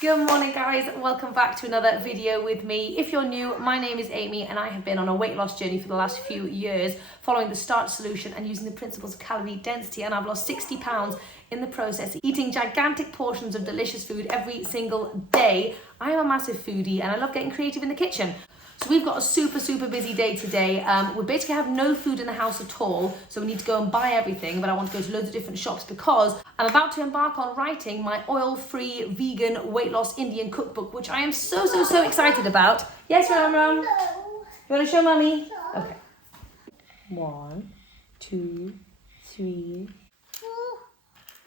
Good morning guys, welcome back to another video with me. If you're new, my name is Amy and I have been on a weight loss journey for the last few years following the Starch Solution and using the principles of calorie density, and I've lost 60 pounds in the process, eating gigantic portions of delicious food every single day. I am a massive foodie and I love getting creative in the kitchen. So we've got a super busy day today. We basically have no food in the house at all, so we need to go and buy everything, but I want to go to loads of different shops because I'm about to embark on writing my oil-free vegan weight loss Indian cookbook, which I am so excited about. Yes, Ram? You want to show Mummy? Okay. 1, 2, 3. 4,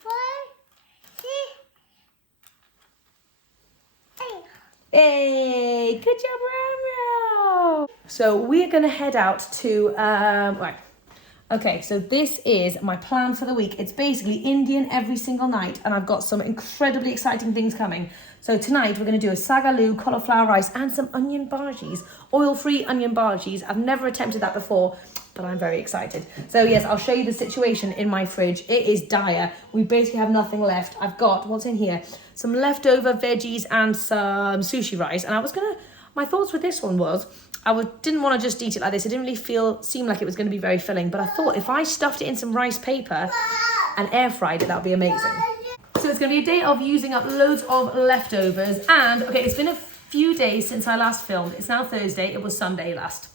5, 6, 8. Hey, good job, Ram. So we're gonna head out to, right. Okay, so this is my plan for the week. It's basically Indian every single night, and I've got some incredibly exciting things coming. So tonight we're gonna do a sagaloo, cauliflower rice, and some onion bhajis, oil-free onion bhajis. I've never attempted that before, but I'm very excited. So yes, I'll show you the situation in my fridge. It is dire. We basically have nothing left. I've got, what's in here? Some leftover veggies and some sushi rice. And my thoughts with this one was, didn't want to just eat it like this. It didn't really seem like it was going to be very filling, but I thought if I stuffed it in some rice paper and air fried it, that would be amazing. So it's going to be a day of using up loads of leftovers. And okay, it's been a few days since I last filmed. It's now Thursday. It was Sunday last.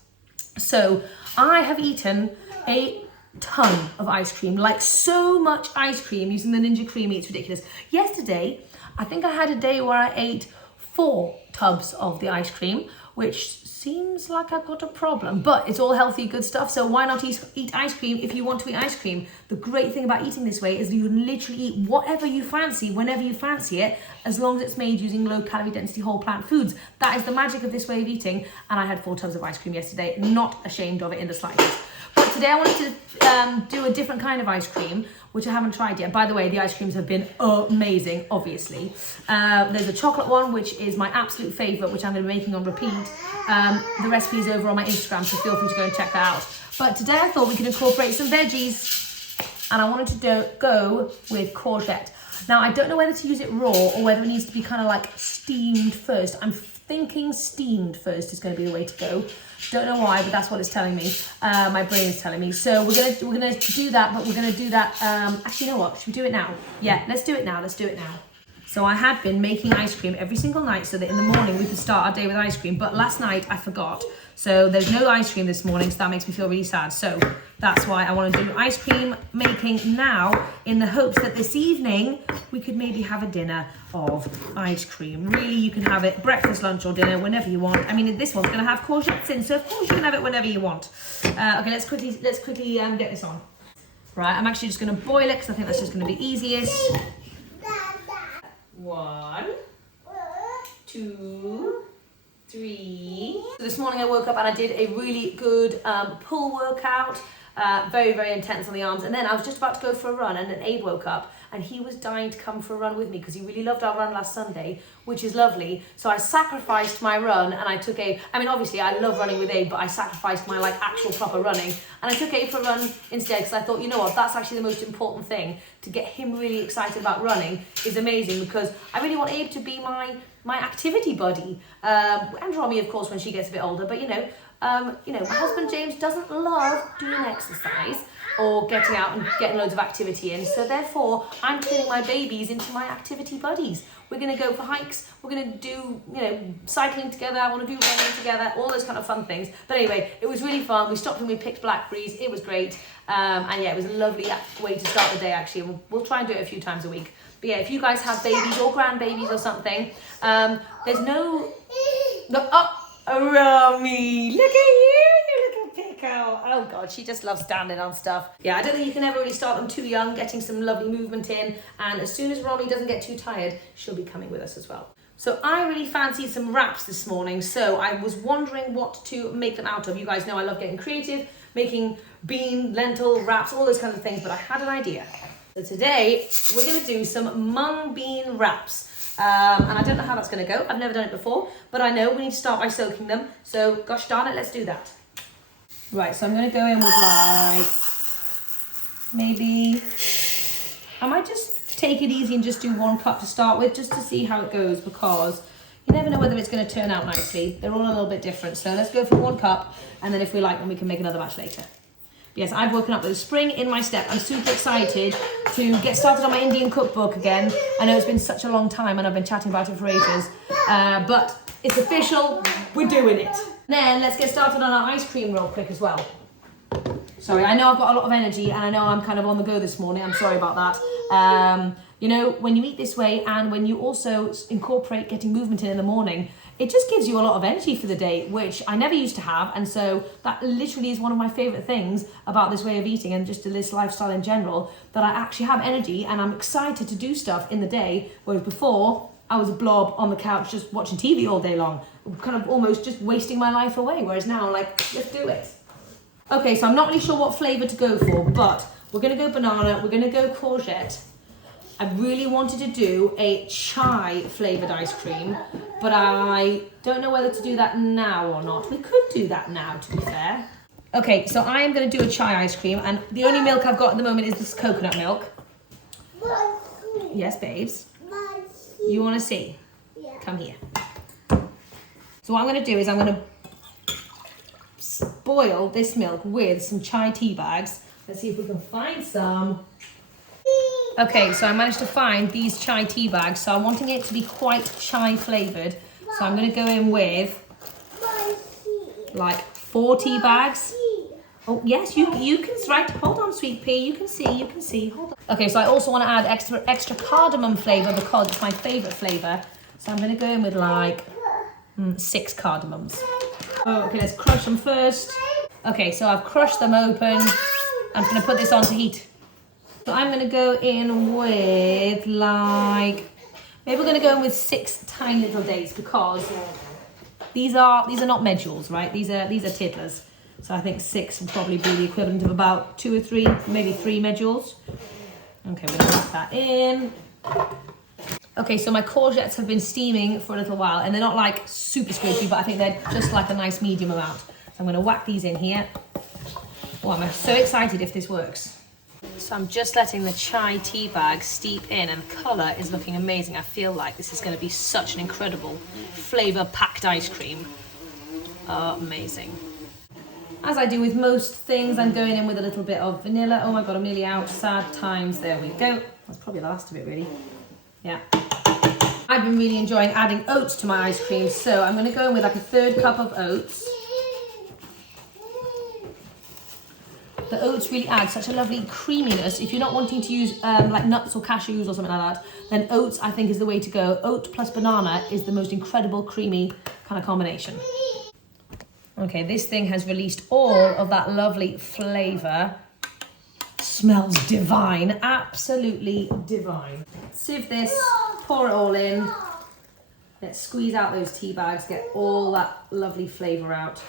So I have eaten a ton of ice cream, like so much ice cream using the Ninja Creamy. It's ridiculous. Yesterday, I think I had a day where I ate 4 tubs of the ice cream, which seems like I've got a problem, but it's all healthy, good stuff. So why not eat ice cream if you want to eat ice cream? The great thing about eating this way is you can literally eat whatever you fancy, whenever you fancy it, as long as it's made using low calorie density whole plant foods. That is the magic of this way of eating. And I had 4 tubs of ice cream yesterday, not ashamed of it in the slightest. But today I wanted to do a different kind of ice cream, which I haven't tried yet. By the way, the ice creams have been amazing, obviously. There's a chocolate one, which is my absolute favourite, which I'm going to be making on repeat. The recipe is over on my Instagram, so feel free to go and check that out. But today I thought we could incorporate some veggies, and I wanted to go with courgette. Now, I don't know whether to use it raw or whether it needs to be kind of like steamed first. I'm thinking steamed first is going to be the way to go. Don't know why, but that's what it's telling me. My brain is telling me. So we're gonna do that, but we're gonna do that. Actually, you know what? Should we do it now? Yeah, let's do it now. Let's do it now. So I had been making ice cream every single night so that in the morning we could start our day with ice cream. But last night I forgot. So there's no ice cream this morning, so that makes me feel really sad. So that's why I want to do ice cream making now, in the hopes that this evening we could maybe have a dinner of ice cream. Really, you can have it breakfast, lunch or dinner, whenever you want. I mean, this one's going to have courgettes in, so of course you can have it whenever you want. Okay, let's quickly get this on. Right, I'm actually just going to boil it because I think that's just going to be easiest. 1, 2, 3. So this morning I woke up and I did a really good pull workout, very intense on the arms, and then I was just about to go for a run, and then Abe woke up and he was dying to come for a run with me because he really loved our run last Sunday, which is lovely. So I sacrificed my run and I took Abe. I mean, obviously I love running with Abe, but I sacrificed my actual proper running, and I took Abe for a run instead because I thought, you know what, that's actually the most important thing. To get him really excited about running is amazing, because I really want Abe to be my activity buddy, and Romy, of course, when she gets a bit older. But my husband James doesn't love doing exercise or getting out and getting loads of activity in. So therefore, I'm turning my babies into my activity buddies. We're going to go for hikes. We're going to do, cycling together. I want to do running together, all those kind of fun things. But anyway, it was really fun. We stopped and we picked blackberries. It was great. And yeah, it was a lovely way to start the day, actually. And we'll try and do it a few times a week. But yeah, if you guys have babies or grandbabies or something, there's no... Oh, Romy, look at you little pickle. Oh God, she just loves standing on stuff. Yeah, I don't think you can ever really start them too young, getting some lovely movement in. And as soon as Romy doesn't get too tired, she'll be coming with us as well. So I really fancied some wraps this morning. So I was wondering what to make them out of. You guys know I love getting creative, making bean, lentil wraps, all those kinds of things. But I had an idea. So today we're going to do some mung bean wraps. And I don't know how that's going to go. I've never done it before, but I know we need to start by soaking them. So gosh darn it, let's do that. Right, so I'm going to go in with maybe, I might just take it easy and just do 1 cup to start with, just to see how it goes, because you never know whether it's going to turn out nicely. They're all a little bit different. So let's go for 1 cup, and then if we like them, we can make another batch later. Yes, I've woken up with a spring in my step. I'm super excited to get started on my Indian cookbook again. I know it's been such a long time and I've been chatting about it for ages, but it's official, we're doing it. Then let's get started on our ice cream real quick as well. Sorry, I know I've got a lot of energy and I know I'm kind of on the go this morning. I'm sorry about that. You know, when you eat this way and when you also incorporate getting movement in the morning, it just gives you a lot of energy for the day, which I never used to have. And so that literally is one of my favorite things about this way of eating and just this lifestyle in general, that I actually have energy and I'm excited to do stuff in the day. Whereas before I was a blob on the couch, just watching TV all day long, kind of almost just wasting my life away. Whereas now I'm like, let's do it. Okay, so I'm not really sure what flavor to go for, but we're gonna go banana, we're gonna go courgette. I really wanted to do a chai flavoured ice cream, but I don't know whether to do that now or not. We could do that now, to be fair. Okay, so I am going to do a chai ice cream, and the only milk I've got at the moment is this coconut milk. Yes, babes? You want to see? Yeah. Come here. So what I'm going to do is I'm going to boil this milk with some chai tea bags. Let's see if we can find some. Okay, so I managed to find these chai tea bags, so I'm wanting it to be quite chai flavoured. So I'm going to go in with like 4 tea bags. Oh, yes, you can, right, hold on, sweet pea, you can see, hold on. Okay, so I also want to add extra cardamom flavour because it's my favourite flavour. So I'm going to go in with like 6 cardamoms. Oh, okay, let's crush them first. Okay, so I've crushed them open. I'm going to put this on to heat. So I'm going to go in with like, maybe we're going to go in with 6 tiny little dates because these are not medules, right? These are tiddlers. So I think 6 will probably be the equivalent of about 2 or 3, maybe 3 medules. Okay, we're going to whack that in. Okay, so my courgettes have been steaming for a little while and they're not like super squishy, but I think they're just like a nice medium amount. So I'm going to whack these in here. Oh, I'm so excited if this works. So I'm just letting the chai tea bag steep in and the colour is looking amazing. I feel like this is going to be such an incredible flavour-packed ice cream. Amazing. As I do with most things, I'm going in with a little bit of vanilla. Oh my god, I'm nearly out. Sad times. There we go. That's probably the last of it, really. Yeah. I've been really enjoying adding oats to my ice cream, so I'm going to go in with like a 1/3 cup of oats. The oats really add such a lovely creaminess. If you're not wanting to use like nuts or cashews or something like that, then oats I think is the way to go. Oat plus banana is the most incredible creamy kind of combination. Okay, this thing has released all of that lovely flavour. Smells divine, absolutely divine. Sieve this, pour it all in. Let's squeeze out those tea bags, get all that lovely flavour out.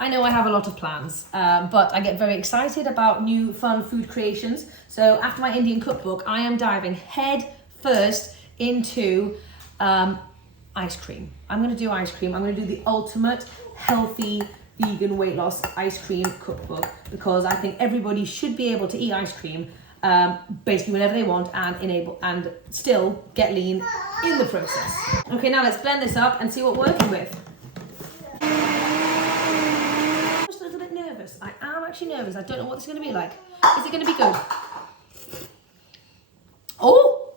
I know I have a lot of plans, but I get very excited about new fun food creations. So after my Indian cookbook, I am diving head first into ice cream. I'm going to do ice cream. I'm going to do the ultimate healthy vegan weight loss ice cream cookbook because I think everybody should be able to eat ice cream basically whenever they want and still get lean in the process. Okay, now let's blend this up and see what we're working with. I am actually nervous. I don't know what this is going to be like. Is it going to be good? Oh,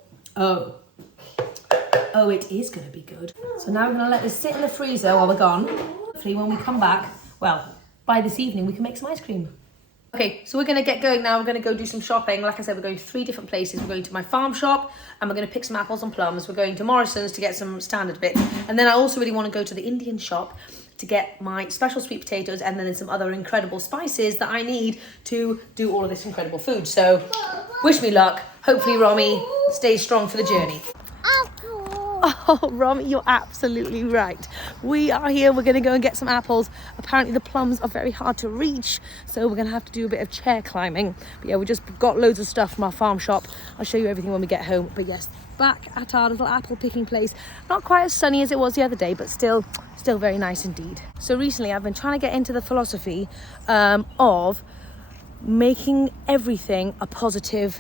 it is going to be good. So now we're going to let this sit in the freezer while we're gone. Hopefully when we come back, well, by this evening, we can make some ice cream. Okay, so we're going to get going now. We're going to go do some shopping. Like I said, we're going to 3 different places. We're going to my farm shop and we're going to pick some apples and plums. We're going to Morrison's to get some standard bits. And then I also really want to go to the Indian shop to get my special sweet potatoes and then some other incredible spices that I need to do all of this incredible food. So wish me luck. Hopefully Romy stays strong for the journey. Oh, Romy, you're absolutely right. We are here. We're going to go and get some apples. Apparently the plums are very hard to reach, so we're going to have to do a bit of chair climbing. But yeah, we just got loads of stuff from our farm shop. I'll show you everything when we get home. But yes, back at our little apple picking place. Not quite as sunny as it was the other day, but still very nice indeed. So recently I've been trying to get into the philosophy of making everything a positive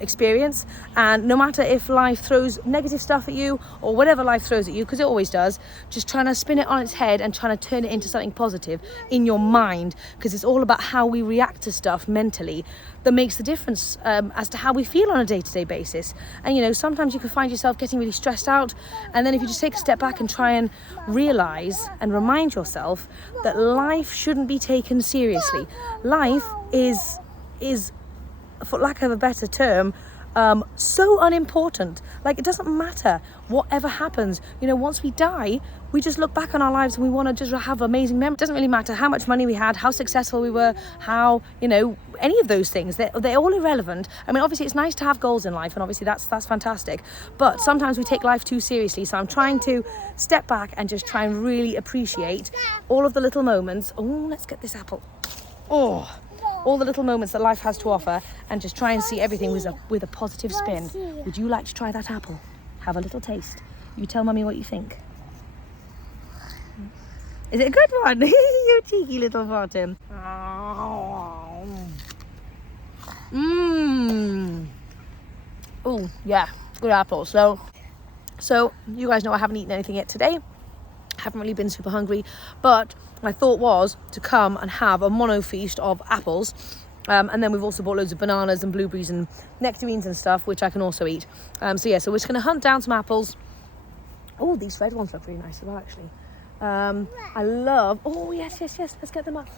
experience. And no matter if life throws negative stuff at you or whatever life throws at you, because it always does, just trying to spin it on its head and trying to turn it into something positive in your mind, because it's all about how we react to stuff mentally that makes the difference as to how we feel on a day-to-day basis. And you know, sometimes you can find yourself getting really stressed out, and then if you just take a step back and try and realize and remind yourself that life shouldn't be taken seriously. Life is for lack of a better term, so unimportant. Like, it doesn't matter whatever happens. You know, once we die, we just look back on our lives and we want to just have amazing memories. It doesn't really matter how much money we had, how successful we were, how, you know, any of those things. They're all irrelevant. I mean, obviously it's nice to have goals in life, and obviously that's fantastic. But sometimes we take life too seriously. So I'm trying to step back and just try and really appreciate all of the little moments. Oh, let's get this apple. Oh, all the little moments that life has to offer, and just try and see everything with a positive spin. Would you like to try that apple? Have a little taste. You tell mummy what you think. Is it a good one? You cheeky little bottom. Oh yeah, good apple. So you guys know I haven't eaten anything yet today. Haven't really been super hungry, but my thought was to come and have a mono feast of apples, and then we've also bought loads of bananas and blueberries and nectarines and stuff, which I can also eat. So we're just going to hunt down some apples. Oh, these red ones look really nice as well, actually. I love, oh yes, let's get them up.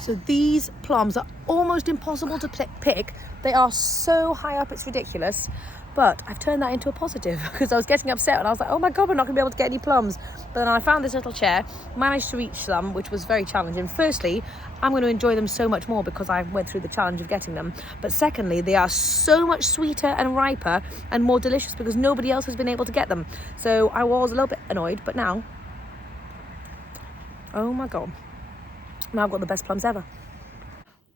So these plums are almost impossible to pick. They are so high up, it's ridiculous. But I've turned that into a positive, because I was getting upset and I was like, oh my God, we're not going to be able to get any plums. But then I found this little chair, managed to reach some, which was very challenging. Firstly, I'm going to enjoy them so much more because I went through the challenge of getting them. But secondly, they are so much sweeter and riper and more delicious because nobody else has been able to get them. So I was a little bit annoyed, but now, oh my God, now I've got the best plums ever.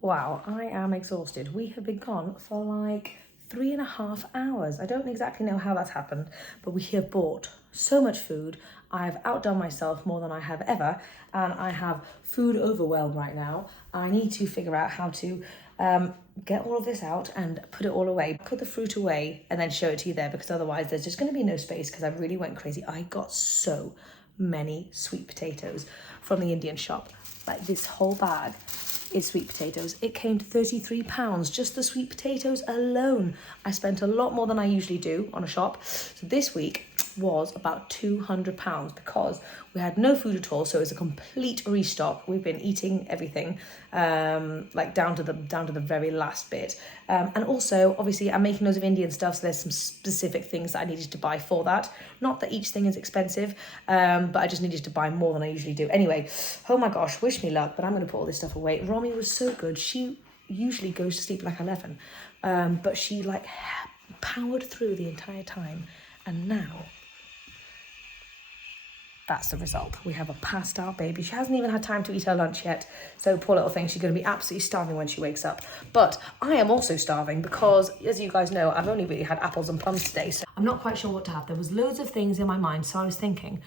Wow, I am exhausted. We have been gone for like 3.5 hours. I don't exactly know how that's happened, but we have bought so much food. I've outdone myself more than I have ever, and I have food overwhelm right now. I need to figure out how to get all of this out and put it all away. Put the fruit away and then show it to you there, because otherwise there's just going to be no space, because I really went crazy. I got so many sweet potatoes from the Indian shop. Like, this whole bag is sweet potatoes. It came to £33, just the sweet potatoes alone. I spent a lot more than I usually do on a shop. So this week was about £200 because we had no food at all. So it was a complete restock. We've been eating everything, like down to the very last bit. And also, obviously, I'm making loads of Indian stuff, so there's some specific things that I needed to buy for that. Not that each thing is expensive, but I just needed to buy more than I usually do. Anyway, oh my gosh, wish me luck, but I'm going to put all this stuff away. Romy was so good. She usually goes to sleep like 11, but she like powered through the entire time, and now that's the result. We have a passed out baby. She hasn't even had time to eat her lunch yet. So poor little thing, she's going to be absolutely starving when she wakes up. But I am also starving because, as you guys know, I've only really had apples and plums today. So I'm not quite sure what to have. There was loads of things in my mind. So I was thinking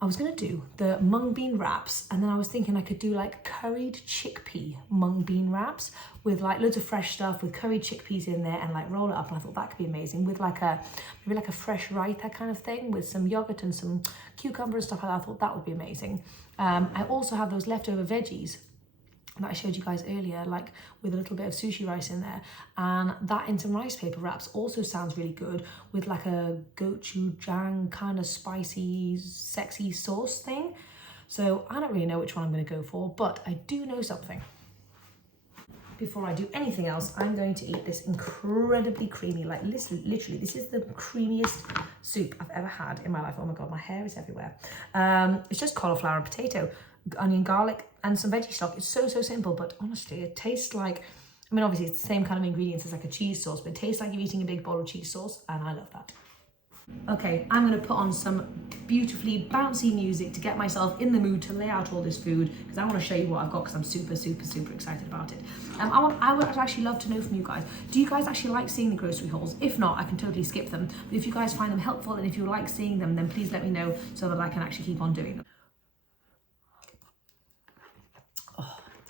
I was going to do the mung bean wraps, and then I was thinking I could do like curried chickpea mung bean wraps with like loads of fresh stuff with curried chickpeas in there, and like roll it up, and I thought that could be amazing with like maybe like a fresh raita kind of thing with some yogurt and some cucumber and stuff like that. I thought that would be amazing. I also have those leftover veggies that I showed you guys earlier, like with a little bit of sushi rice in there, and that in some rice paper wraps also sounds really good with like a gochujang kind of spicy, sexy sauce thing. So I don't really know which one I'm going to go for, but I do know something. Before I do anything else, I'm going to eat this incredibly creamy, like literally, this is the creamiest soup I've ever had in my life. Oh my God, my hair is everywhere. It's just cauliflower and potato, onion, garlic, and some veggie stock. It's so simple, but honestly, it tastes like, I mean, obviously it's the same kind of ingredients as like a cheese sauce, but it tastes like you're eating a big bowl of cheese sauce, and I love that. Okay, I'm going to put on some beautifully bouncy music to get myself in the mood to lay out all this food, because I want to show you what I've got, because I'm super excited about it. I would actually love to know from you guys, do you guys actually like seeing the grocery hauls? If not, I can totally skip them, but if you guys find them helpful and if you like seeing them, then please let me know so that I can actually keep on doing them.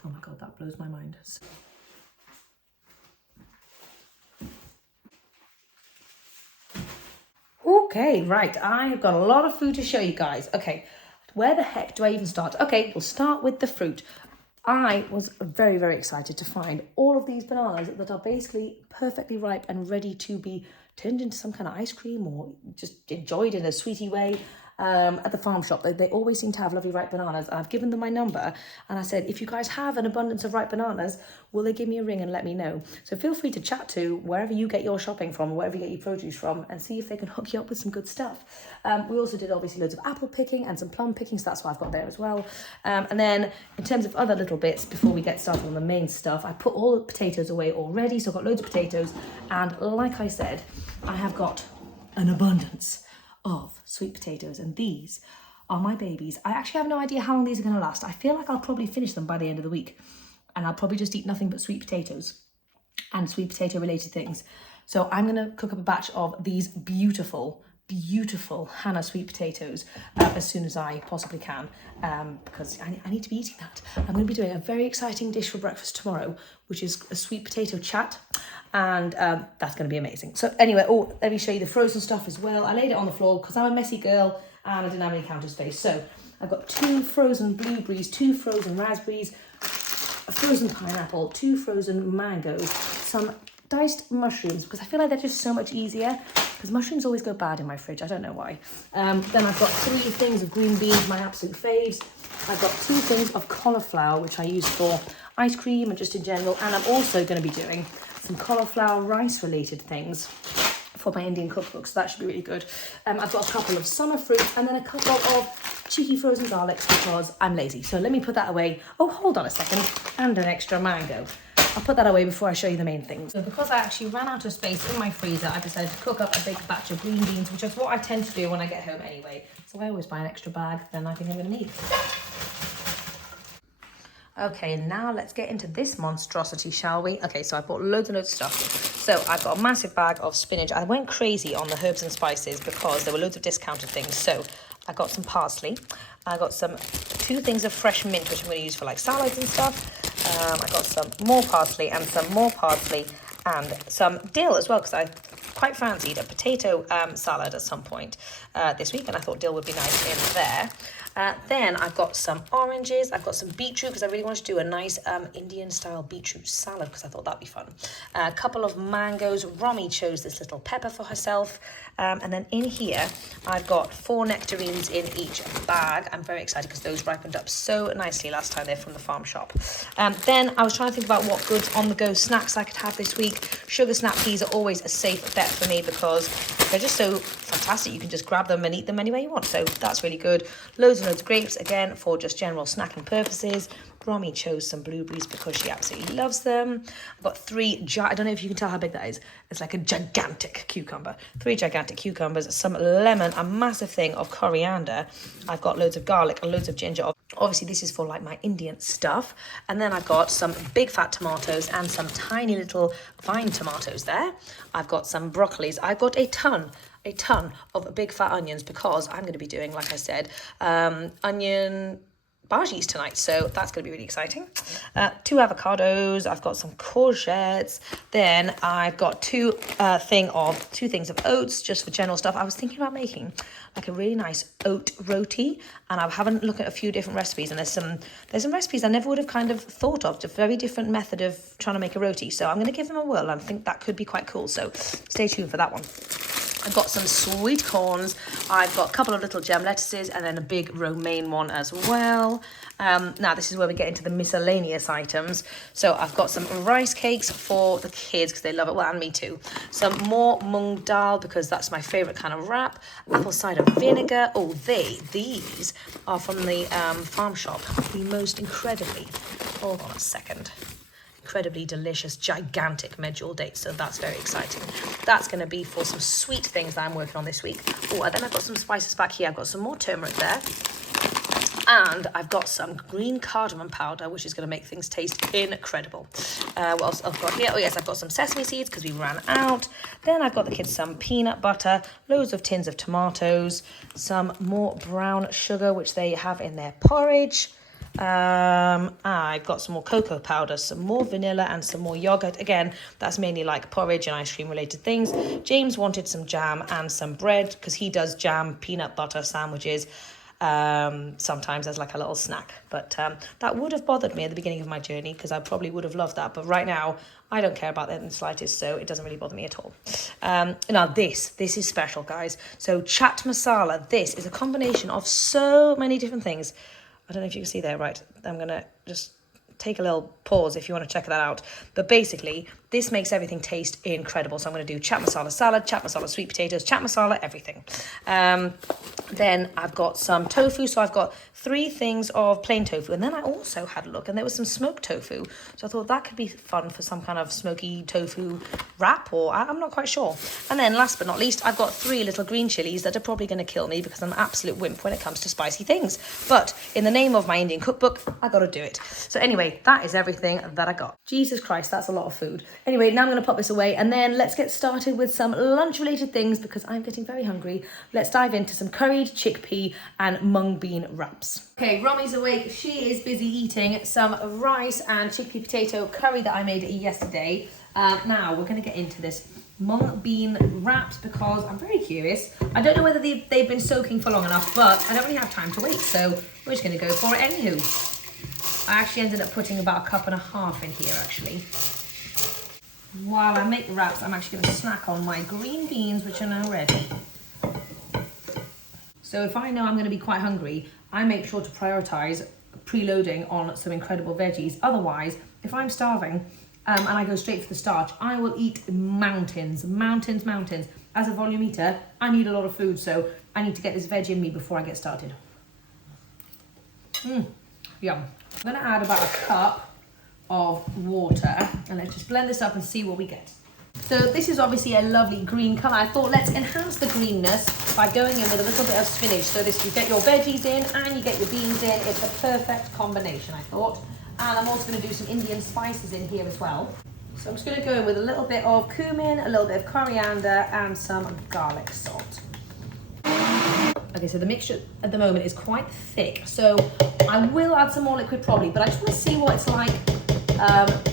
Oh my God, that blows my mind. Okay, right. I have got a lot of food to show you guys. Okay, where the heck do I even start? Okay, we'll start with the fruit. I was very, very excited to find all of these bananas that are basically perfectly ripe and ready to be turned into some kind of ice cream or just enjoyed in a sweetie way. At the farm shop, they always seem to have lovely ripe bananas. And I've given them my number and I said, if you guys have an abundance of ripe bananas, will they give me a ring and let me know? So feel free to chat to wherever you get your shopping from, wherever you get your produce from, and see if they can hook you up with some good stuff. We also did obviously loads of apple picking and some plum picking, so that's what I've got there as well. And then in terms of other little bits, before we get started on the main stuff, I put all the potatoes away already, so I've got loads of potatoes. And like I said, I have got an abundance of sweet potatoes, and these are my babies. I actually have no idea how long these are going to last. I feel like I'll probably finish them by the end of the week, and I'll probably just eat nothing but sweet potatoes and sweet potato related things. So I'm going to cook up a batch of these beautiful Hannah sweet potatoes as soon as I possibly can, because I need to be eating that. I'm going to be doing a very exciting dish for breakfast tomorrow, which is a sweet potato chat, and that's going to be amazing. So anyway, let me show you the frozen stuff as well. I laid it on the floor because I'm a messy girl and I didn't have any counter space. So I've got 2 frozen blueberries, 2 frozen raspberries, a frozen pineapple, 2 frozen mangoes, some diced mushrooms, because I feel like they're just so much easier, because mushrooms always go bad in my fridge. I don't know why. Then I've got 3 things of green beans, my absolute faves. I've got 2 things of cauliflower, which I use for ice cream and just in general. And I'm also going to be doing some cauliflower rice related things for my Indian cookbook, so that should be really good. I've got a couple of summer fruits and then a couple of cheeky frozen garlics because I'm lazy. So let me put that away. Oh, hold on a second. And an extra mango. I'll put that away before I show you the main things. So because I actually ran out of space in my freezer, I decided to cook up a big batch of green beans, which is what I tend to do when I get home anyway. So I always buy an extra bag, then I think I'm going to need. Okay, now let's get into this monstrosity, shall we? Okay, so I bought loads and loads of stuff. So I've got a massive bag of spinach. I went crazy on the herbs and spices because there were loads of discounted things. So I got some parsley. I got some 2 things of fresh mint, which I'm going to use for like salads and stuff. I got some more parsley and some more parsley and some dill as well, because I quite fancied a potato salad at some point this week, and I thought dill would be nice in there. Then I've got some oranges, I've got some beetroot, because I really wanted to do a nice Indian style beetroot salad, because I thought that'd be fun. A couple of mangoes. Romy chose this little pepper for herself. And then in here, I've got 4 nectarines in each bag. I'm very excited because those ripened up so nicely last time. They're from the farm shop. Then I was trying to think about what good on-the-go snacks I could have this week. Sugar snap peas are always a safe bet for me because they're just so fantastic. You can just grab them and eat them any way you want. So that's really good. Loads and loads of grapes, again, for just general snacking purposes. Romy chose some blueberries because she absolutely loves them. I've got 3, I don't know if you can tell how big that is. It's like a gigantic cucumber. 3 gigantic cucumbers, some lemon, a massive thing of coriander. I've got loads of garlic and loads of ginger. Obviously, this is for like my Indian stuff. And then I've got some big fat tomatoes and some tiny little vine tomatoes there. I've got some broccolis. I've got a ton of big fat onions because I'm going to be doing, like I said, onion bhajis tonight, so that's going to be really exciting. 2 avocados. I've got some courgettes. Then I've got 2 things of oats just for general stuff. I was thinking about making like a really nice oat roti, and I haven't looked at a few different recipes, and there's some recipes I never would have kind of thought of. It's a very different method of trying to make a roti, so I'm going to give them a whirl. I think that could be quite cool, so stay tuned for that one. I've got some sweet corns. I've got a couple of little gem lettuces and then a big romaine one as well. Now this is where we get into the miscellaneous items. So I've got some rice cakes for the kids because they love it. Well, and me too. Some more mung dal because that's my favourite kind of wrap. Apple cider vinegar. Oh, these are from the farm shop. The most incredibly, hold on a second, incredibly delicious, gigantic medjool dates, so that's very exciting. That's going to be for some sweet things that I'm working on this week. Oh, and then I've got some spices back here. I've got some more turmeric there. And I've got some green cardamom powder, which is going to make things taste incredible. What else I've got here? Oh, yes, I've got some sesame seeds because we ran out. Then I've got the kids some peanut butter, loads of tins of tomatoes, some more brown sugar, which they have in their porridge. I've got some more cocoa powder, some more vanilla, and some more yogurt. Again, that's mainly like porridge and ice cream related things. James wanted some jam and some bread because he does jam peanut butter sandwiches sometimes as like a little snack. But that would have bothered me at the beginning of my journey because I probably would have loved that. But right now, I don't care about that in the slightest, so it doesn't really bother me at all. Now this is special, guys. So chaat masala, this is a combination of so many different things. I don't know if you can see there, right? I'm going to just take a little pause if you want to check that out. But basically, this makes everything taste incredible. So I'm going to do chaat masala salad, chaat masala sweet potatoes, chaat masala, everything. Then I've got some tofu. So I've got 3 things of plain tofu. And then I also had a look and there was some smoked tofu. So I thought that could be fun for some kind of smoky tofu wrap, or I'm not quite sure. And then last but not least, I've got 3 little green chilies that are probably going to kill me because I'm an absolute wimp when it comes to spicy things. But in the name of my Indian cookbook, I got to do it. So anyway, that is everything that I got. Jesus Christ, that's a lot of food. Anyway, now I'm going to pop this away and then let's get started with some lunch related things because I'm getting very hungry. Let's dive into some curried chickpea and mung bean wraps. Okay, Romy's awake. She is busy eating some rice and chickpea potato curry that I made yesterday. Now we're going to get into this mung bean wraps because I'm very curious. I don't know whether they've been soaking for long enough, but I don't really have time to wait, so we're just going to go for it anywho. I actually ended up putting about 1.5 cups in here actually. While I make the wraps, I'm actually going to snack on my green beans, which are now ready. So if I know I'm going to be quite hungry, I make sure to prioritise preloading on some incredible veggies. Otherwise, if I'm starving and I go straight for the starch, I will eat mountains. As a volume eater, I need a lot of food, so I need to get this veg in me before I get started. Yum. I'm going to add about 1 cup of water and let's just blend this up and see what we get. So this is obviously a lovely green colour. I thought let's enhance the greenness by going in with a little bit of spinach. So this, you get your veggies in and you get your beans in. It's a perfect combination, I thought. And I'm also going to do some Indian spices in here as well. So I'm just going to go in with a little bit of cumin, a little bit of coriander and some garlic salt. Okay, so the mixture at the moment is quite thick. So I will add some more liquid probably, but I just want to see what it's like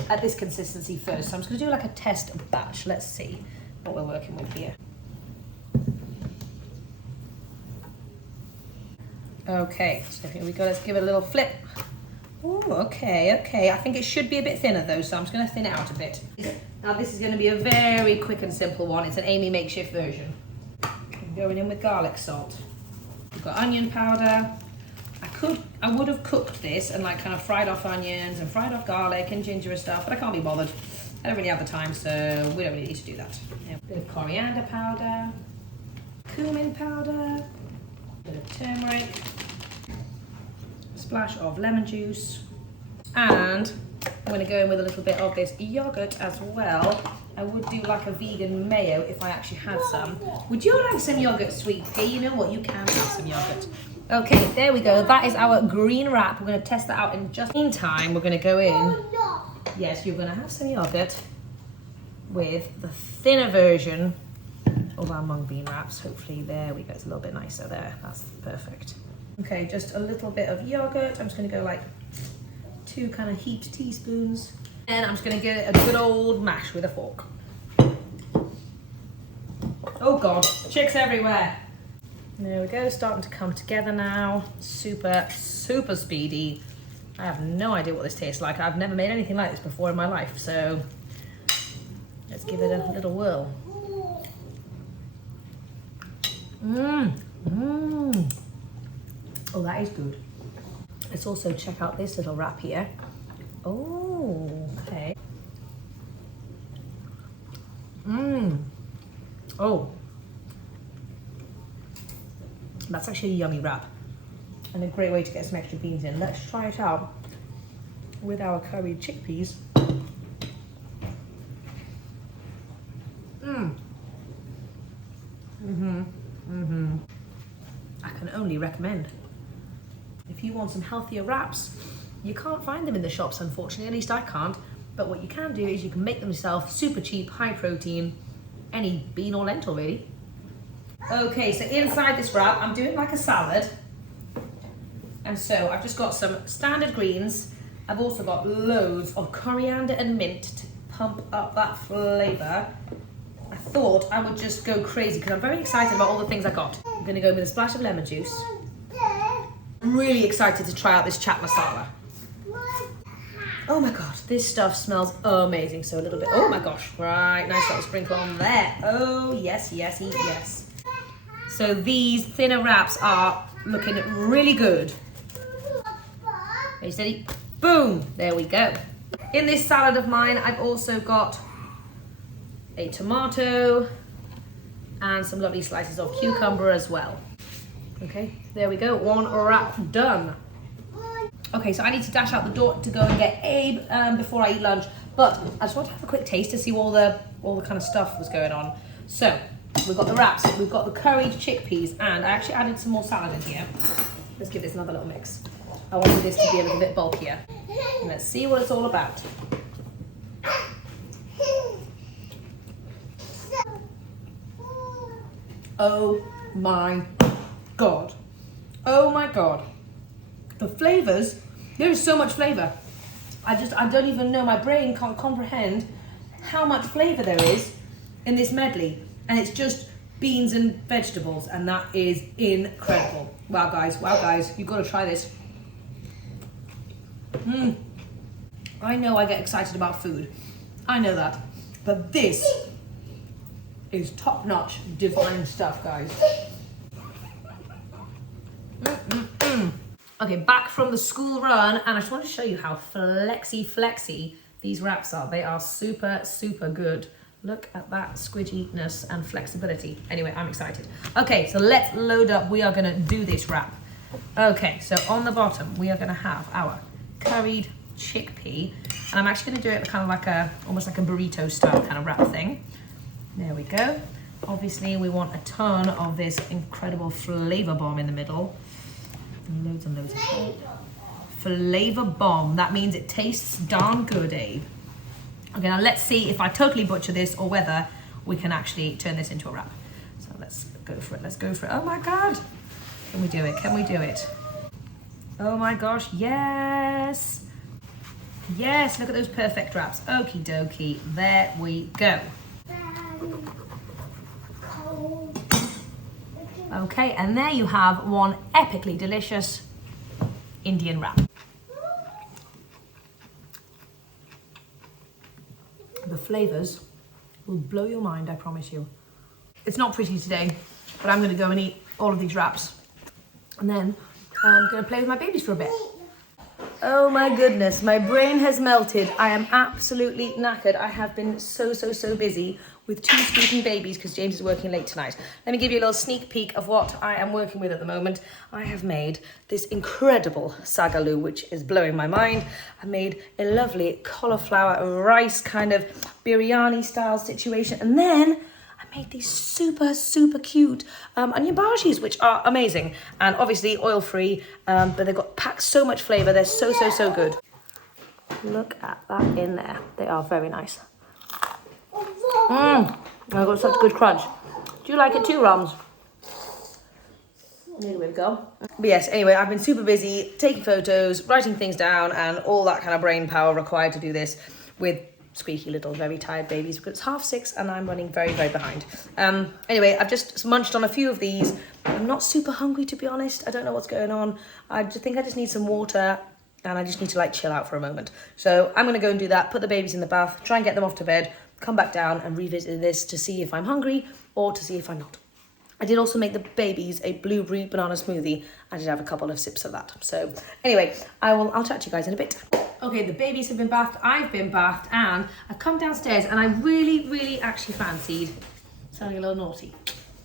at this consistency first. So I'm just going to do like a test batch. Let's see what we're working with here. Okay, so here we go. Let's give it a little flip. Oh, okay. I think it should be a bit thinner though, so I'm just going to thin it out a bit. Now this is going to be a very quick and simple one. It's an Amy makeshift version. I'm going in with garlic salt. We've got onion powder. I would have cooked this and like kind of fried off onions and fried off garlic and ginger and stuff, but I can't be bothered. I don't really have the time, so we don't really need to do that. A bit of coriander powder, cumin powder, a bit of turmeric, a splash of lemon juice, and I'm going to go in with a little bit of this yogurt as well. I would do like a vegan mayo if I actually had some. Would you like some yogurt, sweet pea? You know what, you can have some yogurt. Okay, there we go. That is our green wrap. We're going to test that out in just meantime. We're going to go in. Yes, you're going to have some yogurt with the thinner version of our mung bean wraps. Hopefully, there we go. It's a little bit nicer there. That's perfect. Okay, just a little bit of yogurt. I'm just going to go like 2 kind of heaped teaspoons. And I'm just going to give it a good old mash with a fork. Oh God, chicks everywhere. There we go, starting to come together now. Super speedy. I have no idea what this tastes like. I've never made anything like this before in my life, so let's give it a little whirl. Oh, that is good. Let's also check out this little wrap here. Oh, okay. Oh. That's actually a yummy wrap and a great way to get some extra beans in. Let's try it out with our curried chickpeas. I can only recommend. If you want some healthier wraps, you can't find them in the shops, unfortunately. At least I can't. But what you can do is you can make them yourself, super cheap, high protein, any bean or lentil really. Okay, so inside this wrap, I'm doing like a salad. And so I've just got some standard greens. I've also got loads of coriander and mint to pump up that flavour. I thought I would just go crazy because I'm very excited about all the things I got. I'm going to go with a splash of lemon juice. I'm really excited to try out this chaat masala. Oh my god, this stuff smells amazing. So a little bit, oh my gosh, right, nice little sprinkle on there. Oh yes, yes, yes. So these thinner wraps are looking really good. Are you steady? Boom, there we go. In this salad of mine, I've also got a tomato and some lovely slices of cucumber as well. Okay, there we go, one wrap done. Okay, so I need to dash out the door to go and get Abe before I eat lunch, but I just want to have a quick taste to see all the kind of stuff was going on. So we've got the wraps, we've got the curried chickpeas, and I actually added some more salad in here. Let's give this another little mix. I wanted this to be a little bit bulkier. And let's see what it's all about. Oh my god. Oh my god. The flavours, there is so much flavour. I don't even know, my brain can't comprehend how much flavour there is in this medley. And it's just beans and vegetables, and that is incredible. Wow guys, you've got to try this. I know I get excited about food. I know that. But this is top-notch, divine stuff, guys. Okay, back from the school run, and I just want to show you how flexy these wraps are. They are super, super good. Look at that squidginess and flexibility. Anyway, I'm excited. Okay, so let's load up. We are going to do this wrap. Okay, so on the bottom, we are going to have our curried chickpea. And I'm actually going to do it kind of like almost like a burrito style kind of wrap thing. There we go. Obviously, we want a ton of this incredible flavor bomb in the middle. Loads and loads of flavor bomb. That means it tastes darn good, Abe. Okay, now let's see if I totally butcher this or whether we can actually turn this into a wrap. So let's go for it. Let's go for it. Oh my god. Can we do it? Can we do it? Oh my gosh, yes. Yes, look at those perfect wraps. Okie dokie. There we go. Okay, and there you have one epically delicious Indian wrap. The flavours will blow your mind, I promise you. It's not pretty today, but I'm going to go and eat all of these wraps. And then I'm going to play with my babies for a bit. Oh my goodness, my brain has melted. I am absolutely knackered. I have been so busy with 2 squeaking babies because James is working late tonight. Let me give you a little sneak peek of what I am working with at the moment. I have made this incredible sagaloo, which is blowing my mind. I made a lovely cauliflower rice kind of biryani style situation. And then I made these super cute onion bhajis, which are amazing. And obviously oil-free, but they've got packed so much flavour. They're so good. Look at that in there. They are very nice. I've got such good crunch. Do you like it too, Rams? There we go. But yes, anyway, I've been super busy taking photos, writing things down, and all that kind of brain power required to do this with squeaky little, very tired babies because it's 6:30 and I'm running very behind. Anyway, I've just munched on a few of these. I'm not super hungry, to be honest. I don't know what's going on. I think I just need some water and I just need to like chill out for a moment. So I'm going to go and do that, put the babies in the bath, try and get them off to bed, come back down and revisit this to see if I'm hungry or to see if I'm not. I did also make the babies a blueberry banana smoothie. I did have a couple of sips of that. So anyway, I'll chat to you guys in a bit. Okay, the babies have been bathed, I've been bathed, and I've come downstairs and I really actually fancied sounding a little naughty.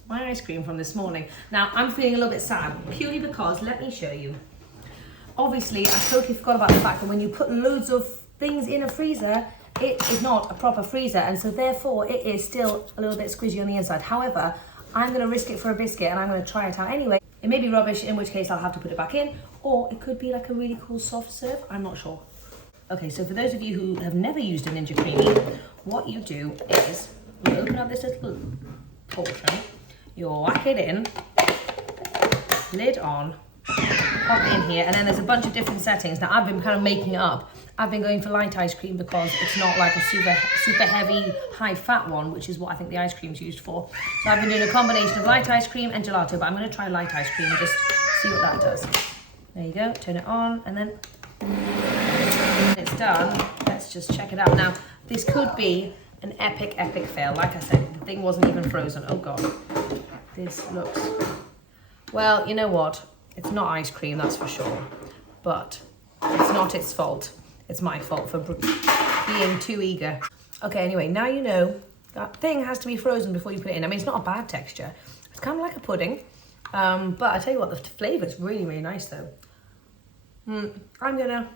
My ice cream from this morning. Now, I'm feeling a little bit sad, purely because, let me show you. Obviously, I totally forgot about the fact that when you put loads of things in a freezer, it is not a proper freezer, and so therefore it is still a little bit squishy on the inside. However, I'm going to risk it for a biscuit and I'm going to try it out anyway. It may be rubbish, in which case I'll have to put it back in, or it could be like a really cool soft serve, I'm not sure. Okay, so for those of you who have never used a Ninja Creamy, what you do is you open up this little portion, you whack it in, lid on, pop it in here, and then there's a bunch of different settings. Now I've been kind of making it up. I've been going for light ice cream because it's not like a super heavy, high fat one, which is what I think the ice cream's used for. So I've been doing a combination of light ice cream and gelato, but I'm going to try light ice cream and just see what that does. There you go, turn it on, and then when it's done, let's just check it out. Now, this could be an epic fail. Like I said, the thing wasn't even frozen. Oh God, this looks, well, you know what? It's not ice cream, that's for sure, but it's not its fault. It's my fault for being too eager. Okay, anyway, now you know that thing has to be frozen before you put it in. I mean, it's not a bad texture. It's kind of like a pudding, but I tell you what, the flavour is really, really nice though. I'm gonna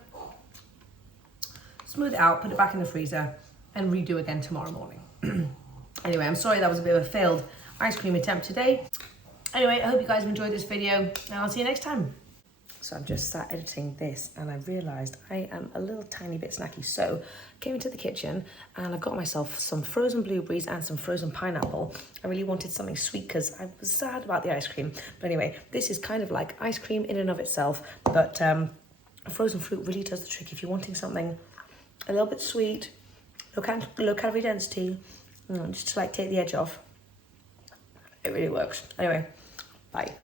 smooth it out, put it back in the freezer, and redo again tomorrow morning. Anyway, I'm sorry that was a bit of a failed ice cream attempt today. Anyway, I hope you guys have enjoyed this video, and I'll see you next time. So I've just sat editing this and I realised I am a little tiny bit snacky. So I came into the kitchen and I got myself some frozen blueberries and some frozen pineapple. I really wanted something sweet because I was sad about the ice cream. But anyway, this is kind of like ice cream in and of itself, but frozen fruit really does the trick. If you're wanting something a little bit sweet, low calorie density, just to like take the edge off, it really works. Anyway, bye.